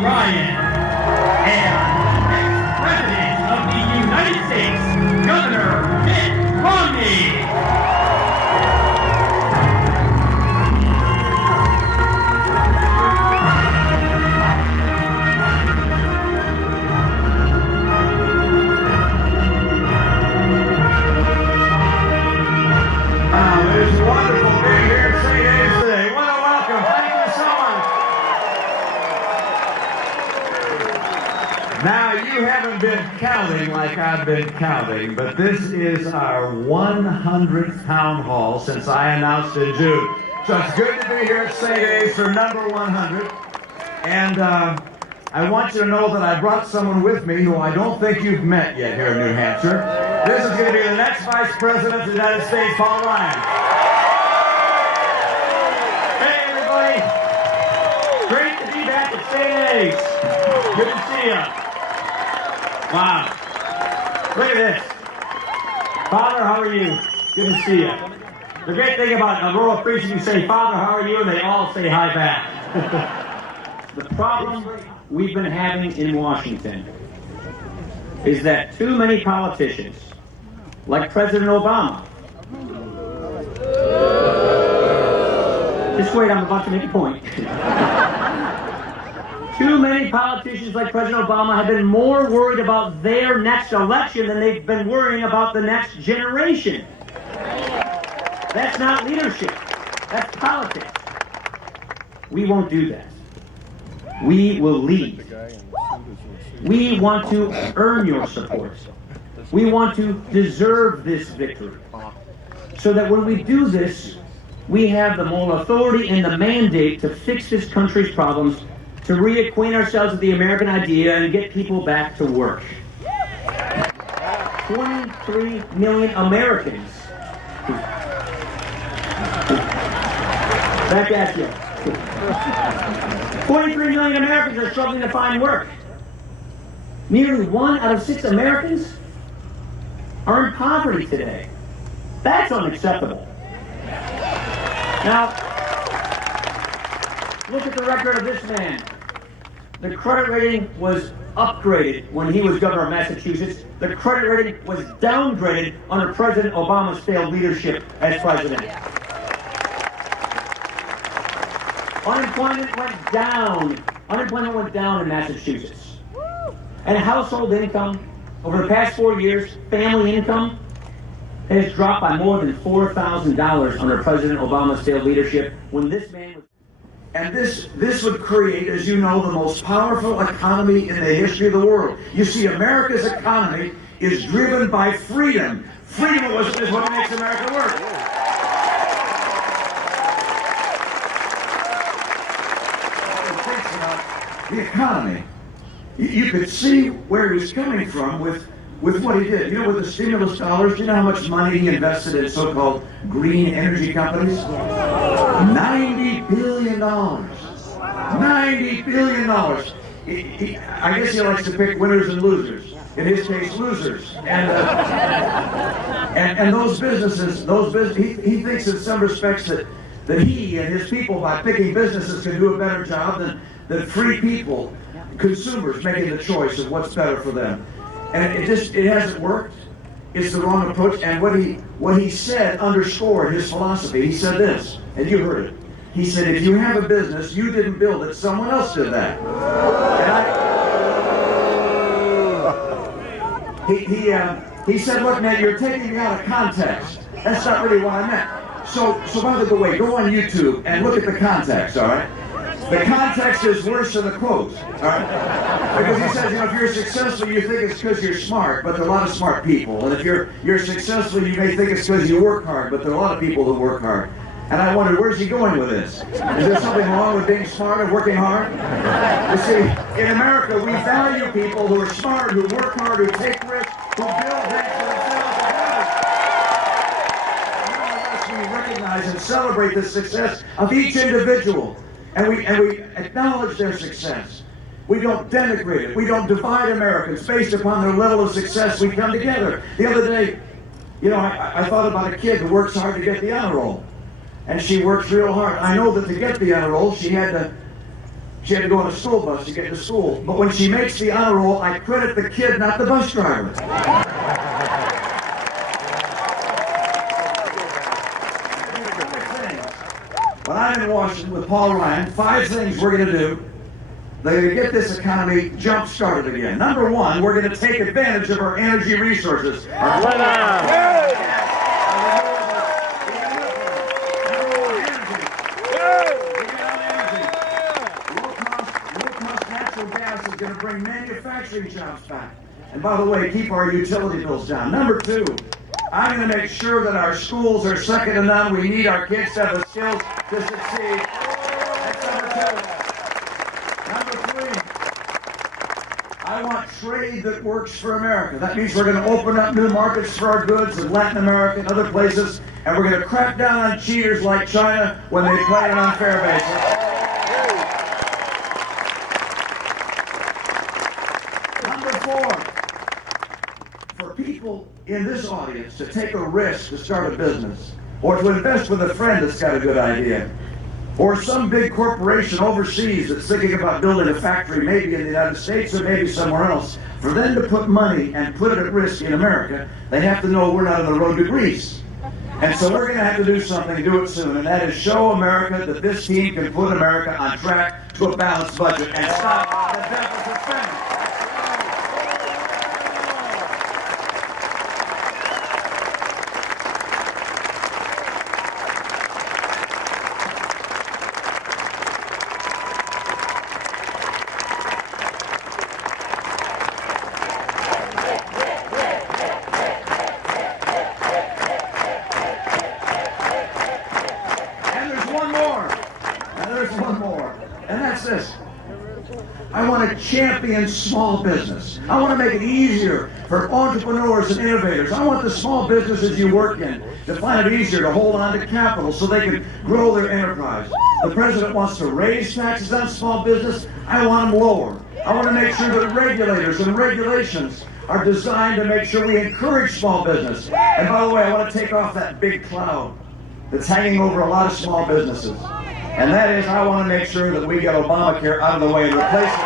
Ryan and President of the United States, Governor Mitt Romney. It is wonderful being here at St. A's today. What a welcome. Thank you so much. Now, you haven't been counting like I've been counting, but this is our 100th town hall since I announced in June. So it's good to be here at St. A's for number 100. And I want you to know that I brought someone with me who I don't think you've met yet here in New Hampshire. This is going to be the next Vice President of the United States, Paul Ryan. Hey, everybody. Great to be back at St. A's. Good to see you. Wow. Look at this. Father, how are you? Good to see you. The great thing about a rural preacher, you say, Father, how are you? And they all say hi back. The problem we've been having in Washington is that too many politicians, like President Obama, just wait, I'm about to make a point. Too many politicians like President Obama have been more worried about their next election than they've been worrying about the next generation. That's not leadership. That's politics. We won't do that. We will lead. We want to earn your support. We want to deserve this victory. So that when we do this, we have the moral authority and the mandate to fix this country's problems, to reacquaint ourselves with the American idea and get people back to work. 23 million Americans. Back at you. 43 million Americans are struggling to find work. Nearly 1 out of 6 Americans are in poverty today. That's unacceptable. Now, look at the record of this man. The credit rating was upgraded when he was governor of Massachusetts. The credit rating was downgraded under President Obama's failed leadership as president. Unemployment went down. Unemployment went down in Massachusetts. And household income, over the past 4 years, family income, has dropped by more than $4,000 under President Obama's failed leadership when this man was... And this would create, as you know, the most powerful economy in the history of the world. You see, America's economy is driven by freedom. Freedom is what makes America work. The economy, you could see where he was coming from with what he did. You know, with the stimulus dollars, do you know how much money he invested in so-called green energy companies? $90 billion. $90 billion. I guess he likes to pick winners and losers. In his case, losers. And those businesses, he thinks in some respects that he and his people, by picking businesses, can do a better job than free people, consumers, making the choice of what's better for them. And it hasn't worked. It's the wrong approach. And what he said underscored his philosophy. He said this, and you heard it. He said, if you have a business, you didn't build it, someone else did that. And he said, look, man, you're taking me out of context. That's not really what I meant. So by the way, go on YouTube and look at the context, all right? The context is worse than the quote, all right? Because he says, you know, if you're successful, you think it's because you're smart, but there are a lot of smart people. And if you're successful, you may think it's because you work hard, but there are a lot of people who work hard. And I wondered, where's he going with this? Is there something wrong with being smart and working hard? You see, in America, we value people who are smart, who work hard, who take risks, who build things for themselves and others. We recognize and celebrate the success of each individual, and we acknowledge their success. We don't denigrate it. We don't divide Americans based upon their level of success. We come together. The other day, you know, I thought about a kid who works hard to get the honor roll, and she works real hard. I know that to get the honor roll, she had to go on a school bus to get to school. But when she makes the honor roll, I credit the kid, not the bus driver. When I'm in Washington with Paul Ryan, 5 things we're going to do. They're going to get this economy jump-started again. Number 1, we're going to take advantage of our energy resources. Low-cost natural gas is going to bring manufacturing jobs back. And by the way, keep our utility bills down. Number 2, I'm going to make sure that our schools are second to none. We need our kids to have the skills to succeed. That's number 2. Number 3, I want trade that works for America. That means we're going to open up new markets for our goods in Latin America and other places, and we're going to crack down on cheaters like China when they play an unfair basis. Number 4, for people in this audience to take a risk to start a business, or to invest with a friend that's got a good idea, or some big corporation overseas that's thinking about building a factory, maybe in the United States or maybe somewhere else, for them to put money and put it at risk in America, they have to know we're not on the road to Greece. And so we're going to have to do something, do it soon, and that is show America that this team can put America on track to a balanced budget and stop the deficit spending. And that's this. I want to champion small business. I want to make it easier for entrepreneurs and innovators. I want the small businesses you work in to find it easier to hold on to capital so they can grow their enterprise. The president wants to raise taxes on small business. I want them lower. I want to make sure that regulators and regulations are designed to make sure we encourage small business. And by the way, I want to take off that big cloud that's hanging over a lot of small businesses. And that is, I want to make sure that we get Obamacare out of the way and replace it